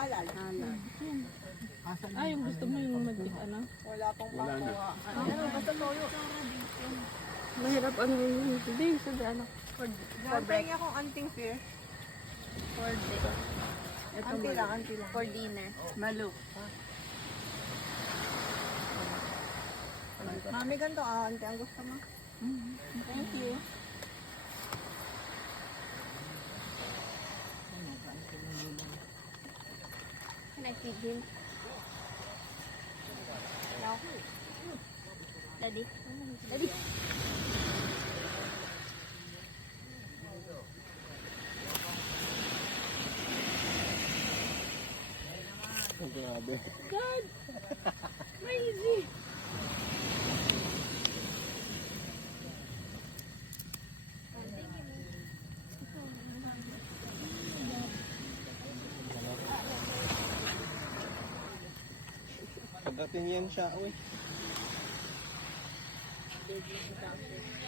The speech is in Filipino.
halal. Halal. Ay, gusto mo yung ano? Wala pong Wala na. pangkuha. Ano, basta toyo. Mahirap ano yun. Hindi, sabi ano. Gantay niya kung anting fish. For dinner. Anti lang, anti lang. For dinner. Maluk. Mami, ganito anti ang gusto mo. Thank you. Can I feed him? No. Daddy. Daddy. Grabe. God! Crazy! Pagdating yan siya, uy.